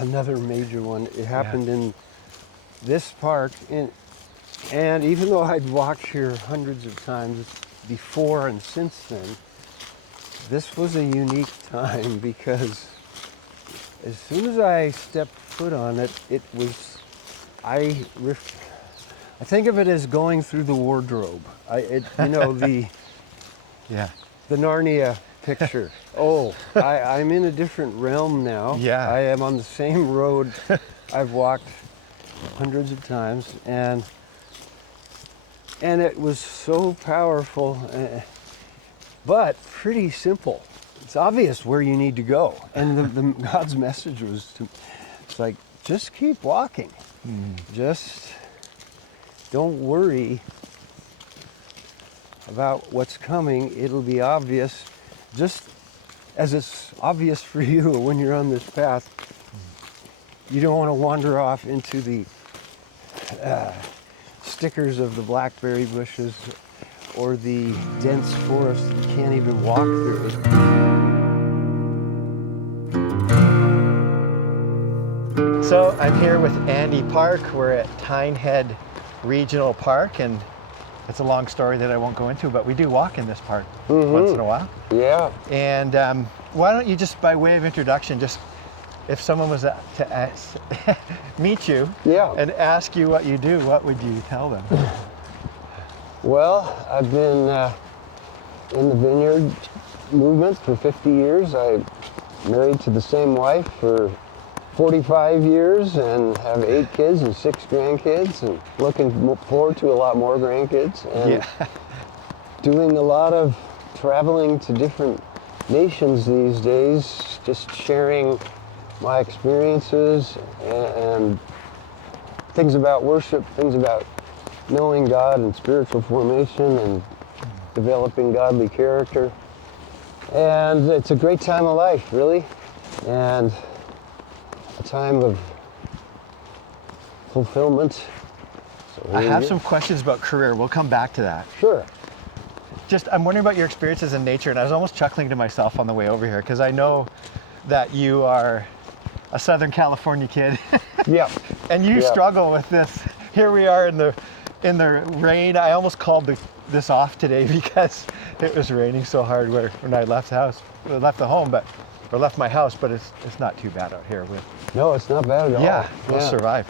another major one. It happened in this park, and even though I'd walked here hundreds of times before and since then, this was a unique time because as soon as I stepped foot on it, it was, I think of it as going through the wardrobe. The Narnia picture. I'm in a different realm now. Yeah. I am on the same road I've walked hundreds of times, and it was so powerful, but pretty simple. It's obvious where you need to go, and the God's message was, it's like, just keep walking. Just don't worry about what's coming. It'll be obvious, just as it's obvious for you when you're on this path. You don't want to wander off into the stickers of the blackberry bushes or the dense forest that you can't even walk through. So I'm here with Andy Park. We're at Tyne Head Regional Park, and it's a long story that I won't go into, but we do walk in this park once in a while. Yeah. And why don't you just, by way of introduction, just if someone was to meet you and ask you what you do, what would you tell them? Well, I've been in the vineyard movement for 50 years. I'm married to the same wife for 45 years and have 8 kids and 6 grandkids, and looking forward to a lot more grandkids, and doing a lot of traveling to different nations these days, just sharing my experiences and things about worship, things about knowing God and spiritual formation and developing godly character. And it's a great time of life, really, and a time of fulfillment. So I have some questions about career. We'll come back to that. Sure. Just, I'm wondering about your experiences in nature, and I was almost chuckling to myself on the way over here because I know that you are a Southern California kid. Yeah. And you struggle with this. Here we are in the rain. I almost called this off today because it was raining so hard when I left my house, but it's not too bad out here. No, it's not bad at all. Yeah, we'll survive.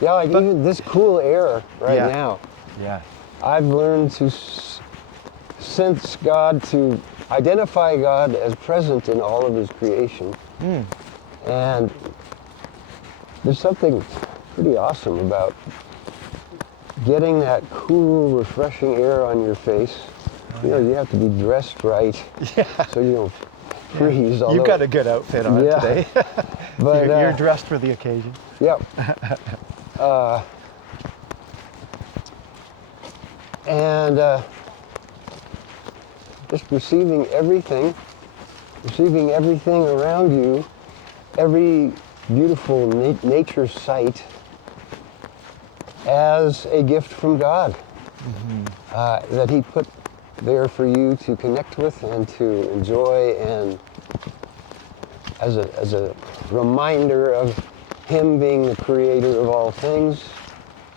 Even this cool air right now. Yeah. I've learned to sense God, to identify God as present in all of his creation. And there's something pretty awesome about getting that cool, refreshing air on your face. You have to be dressed right so you don't freeze. You've got a good outfit on today. But you're dressed for the occasion. Yep. And just receiving everything around you, every beautiful nature sight as a gift from God that he put there for you to connect with and to enjoy, and as a reminder of him being the creator of all things.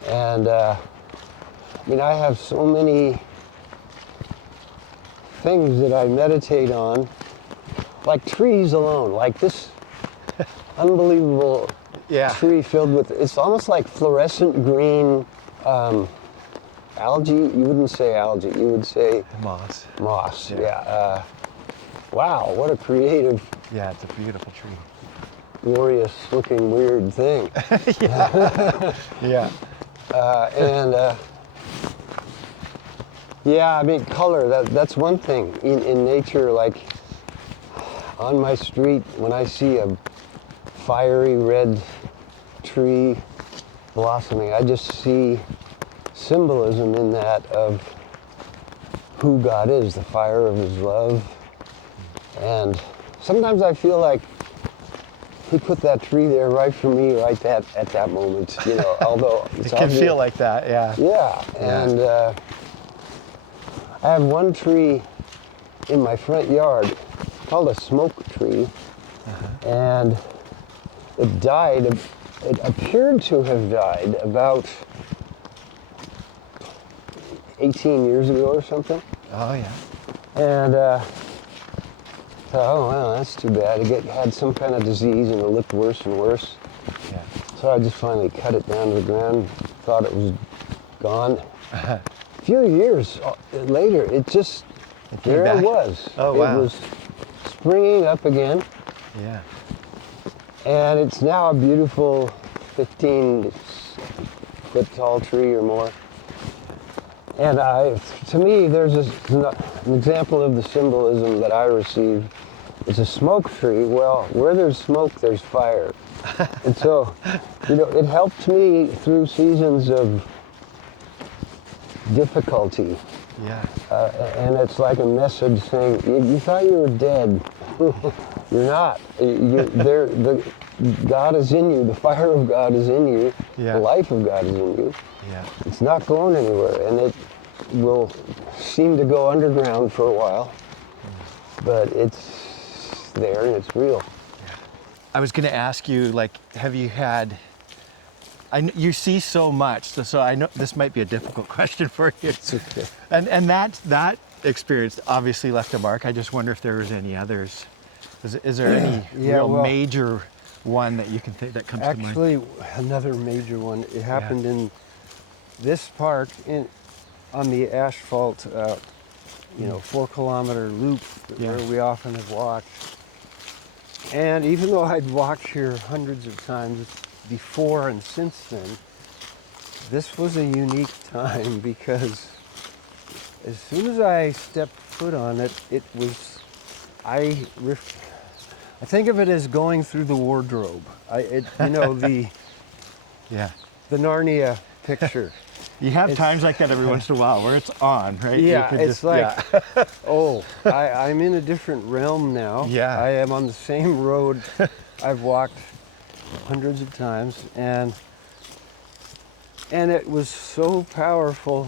And I have so many things that I meditate on, like trees alone, like this unbelievable tree filled with, it's almost like fluorescent green algae. You wouldn't say algae, you would say moss. Wow, what a creative. Yeah, it's a beautiful tree. Glorious looking weird thing. Color, that's one thing. In nature, like on my street, when I see a fiery red tree blossoming, I just see symbolism in that of who God is, the fire of his love. And sometimes I feel like he put that tree there right for me, at that moment, although it's it can feel like that, and I have one tree in my front yard called a smoke tree, And it died, it appeared to have died about 18 years ago or something. Oh yeah. And thought, oh, well, that's too bad. It had some kind of disease and it looked worse and worse. Yeah. So I just finally cut it down to the ground, thought it was gone. A few years later, it just, came there back? it was. Oh, wow. It was springing up again. Yeah. And it's now a beautiful 15-foot tall tree or more. And to me, there's an example of the symbolism that I received. It's a smoke tree. Well, where there's smoke, there's fire. And so, it helped me through seasons of difficulty. Yeah. And it's like a message saying, you thought you were dead. You're not. God is in you. The fire of God is in you. Yeah. The life of God is in you. Yeah. It's not going anywhere, and it will seem to go underground for a while, but it's there and it's real. I was going to ask you, like, have you had? You see so much, so I know this might be a difficult question for you. It's okay. And that experience obviously left a mark. I just wonder if there was any others. Is there any major one that you can think that comes to mind? Actually, another major one. It happened in this park on the asphalt, 4-kilometer loop where we often have walked. And even though I'd walked here hundreds of times before and since then, this was a unique time because as soon as I stepped foot on it, it was, I think of it as going through the wardrobe. The Narnia picture. You have times like that every once in a while where it's on, right? Yeah, it's I'm in a different realm now. Yeah. I am on the same road I've walked hundreds of times, and it was so powerful,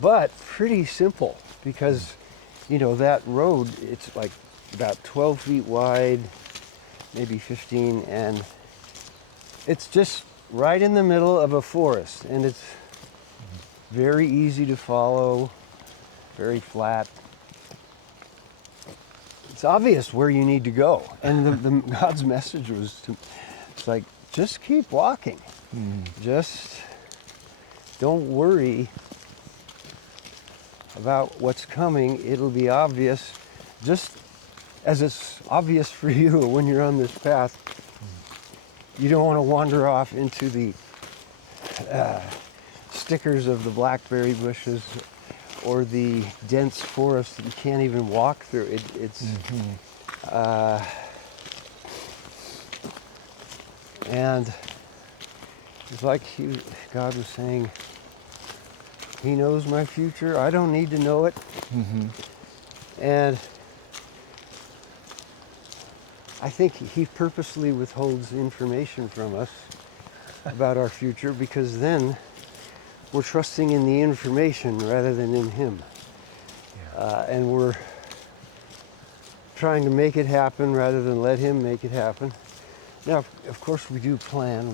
but pretty simple because, that road, it's like about 12 feet wide, maybe 15, and it's just right in the middle of a forest, and it's very easy to follow, very flat. It's obvious where you need to go, and God's message was it's like, just keep walking. Just don't worry about what's coming. It'll be obvious, just as it's obvious for you when you're on this path. You don't want to wander off into the stickers of the blackberry bushes or the dense forest that you can't even walk through. And it's like God was saying, He knows my future. I don't need to know it. And I think He purposely withholds information from us about our future because then we're trusting in the information rather than in Him. And we're trying to make it happen rather than let Him make it happen. Now, of course, we do plan,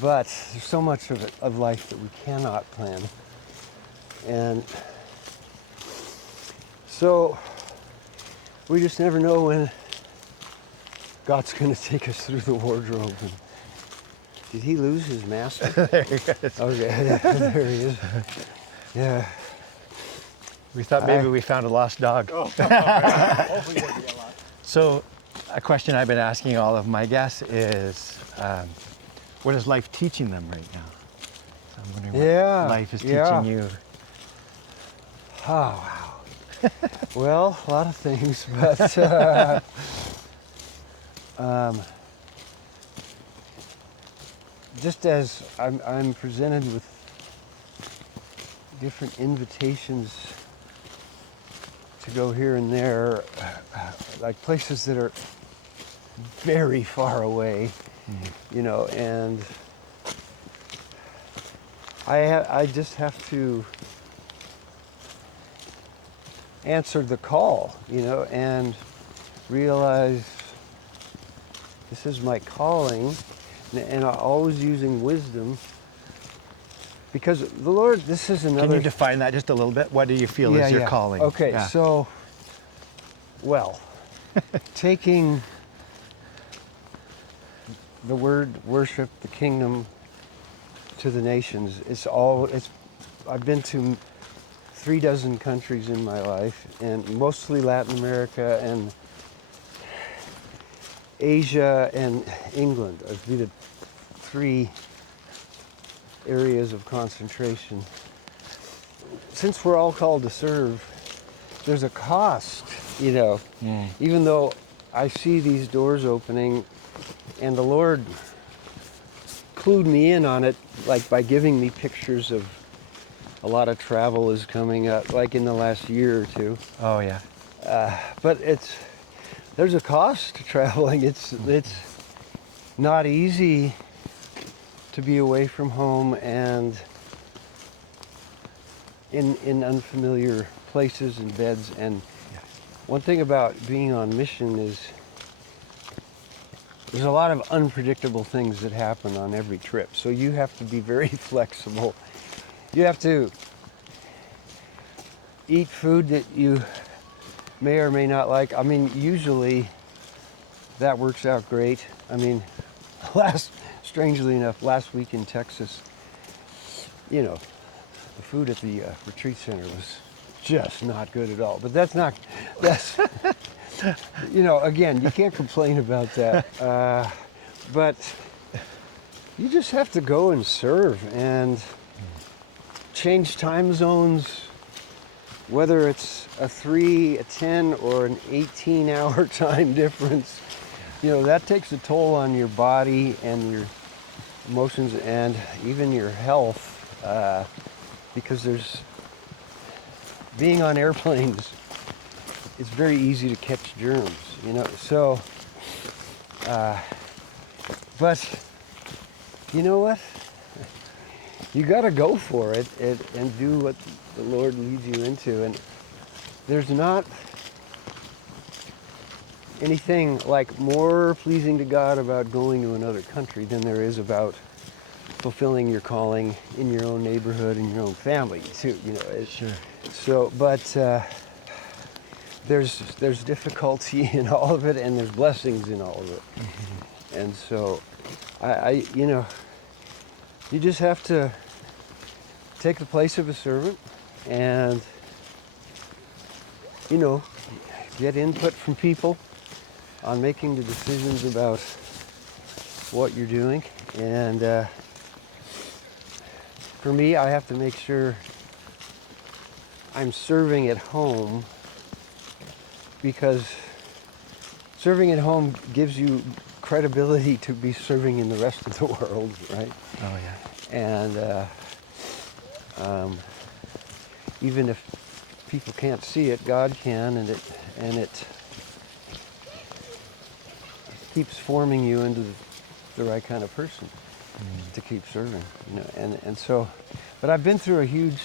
but there's so much of life that we cannot plan. And so we just never know when God's going to take us through the wardrobe. And did he lose his master? There he is. Okay, there he is. Yeah. We thought maybe we found a lost dog. Hopefully it won't be a lot. So, a question I've been asking all of my guests is, what is life teaching them right now? So I'm wondering what life is teaching you. Oh, wow. Well, a lot of things, but just as I'm presented with different invitations to go here and there, like places that are very far away, and I just have to answer the call, and realize this is my calling, and I'm always using wisdom. Because the Lord, this is another... Can you define that just a little bit? What do you feel is your calling? Okay, Yeah. so, well, taking the word worship, the kingdom, to the nations, I've been to 36 countries in my life, and mostly Latin America and Asia and England. Those would be the 3 areas of concentration. Since we're all called to serve, there's a cost, you know. Even though I see these doors opening, and the Lord clued me in on it, like by giving me pictures of a lot of travel is coming up, like in the last year or 2. Oh, yeah. But there's a cost to traveling. It's not easy to be away from home and in unfamiliar places and beds. And one thing about being on mission is there's a lot of unpredictable things that happen on every trip. So you have to be very flexible. You have to eat food that you may or may not like. I mean, usually that works out great. I mean, strangely enough, last week in Texas, you know, the food at the retreat center was just not good at all. But that's, you know, again, you can't complain about that. But you just have to go and serve and change time zones, whether it's a 3, a 10, or an 18-hour time difference. You know, that takes a toll on your body and your emotions and even your health, because being on airplanes, it's very easy to catch germs, you know. So, but you know what? You got to go for it and do what the Lord leads you into. And there's not anything like more pleasing to God about going to another country than there is about fulfilling your calling in your own neighborhood and your own family too. You know. Sure. So, but there's difficulty in all of it, and there's blessings in all of it. Mm-hmm. And so, I you know, you just have to take the place of a servant and, you know, get input from people on making the decisions about what you're doing. And for me, I have to make sure I'm serving at home, because serving at home gives you credibility to be serving in the rest of the world, right? Oh, yeah. And even if people can't see it, God can, and it keeps forming you into the right kind of person to keep serving, you know. And so, but I've been through a huge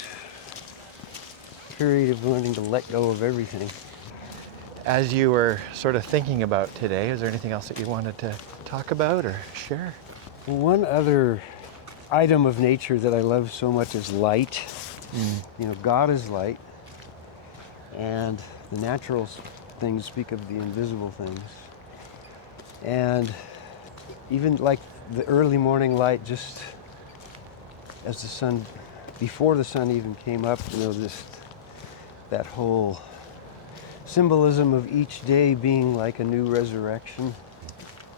period of learning to let go of everything. As you were sort of thinking about today, is there anything else that you wanted to talk about or share? One other item of nature that I love so much is light. You know, God is light, and the natural things speak of the invisible things. And even like the early morning light, just as the sun, before the sun even came up, you know, that whole symbolism of each day being like a new resurrection.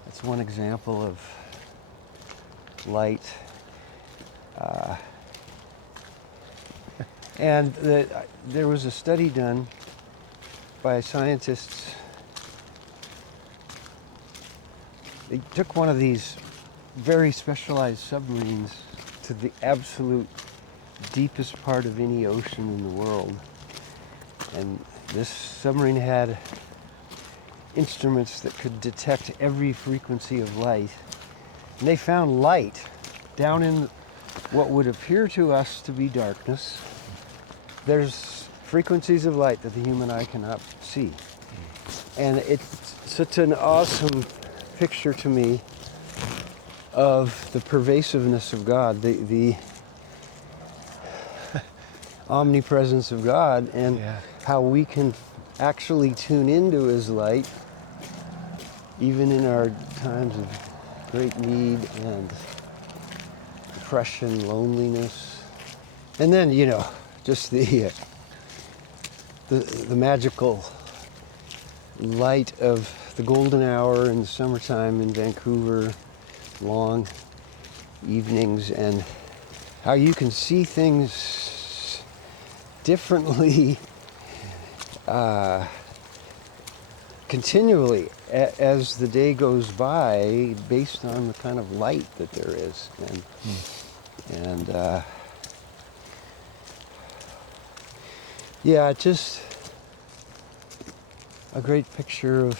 That's one example of light. And there was a study done by scientists. They took one of these very specialized submarines to the absolute deepest part of any ocean in the world. And this submarine had instruments that could detect every frequency of light. And they found light down in what would appear to us to be darkness. There's frequencies of light that the human eye cannot see. And such an awesome picture to me of the pervasiveness of God, the omnipresence of God, and Yeah. how we can actually tune into His light even in our times of great need and depression, loneliness. And then, just the magical light of the golden hour in the summertime in Vancouver, long evenings, and how you can see things differently continually as the day goes by, based on the kind of light that there is. And yeah, just a great picture of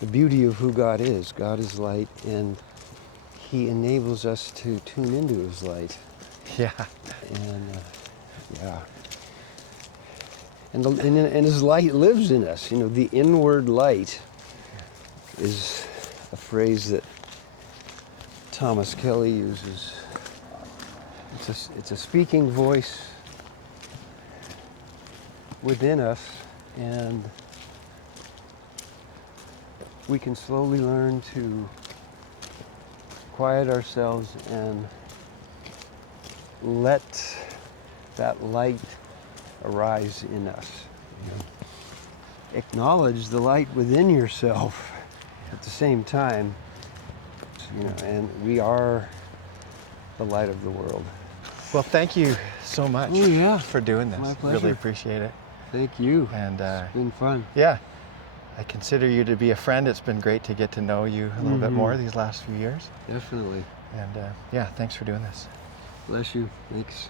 the beauty of who God is. God is light, and He enables us to tune into His light. Yeah. And yeah. And His light lives in us. The inward light is a phrase that Thomas Kelly uses. It's a speaking voice within us, and we can slowly learn to quiet ourselves and let that light arise in us. Acknowledge the light within yourself at the same time, and we are the light of the world. Well, thank you so much Oh, yeah. for doing this. My pleasure. Really appreciate it. Thank you. And It's been fun. yeah, I consider you to be a friend. It's been great to get to know you a little bit more these last few years. Definitely. And yeah, thanks for doing this. Bless you. Thanks.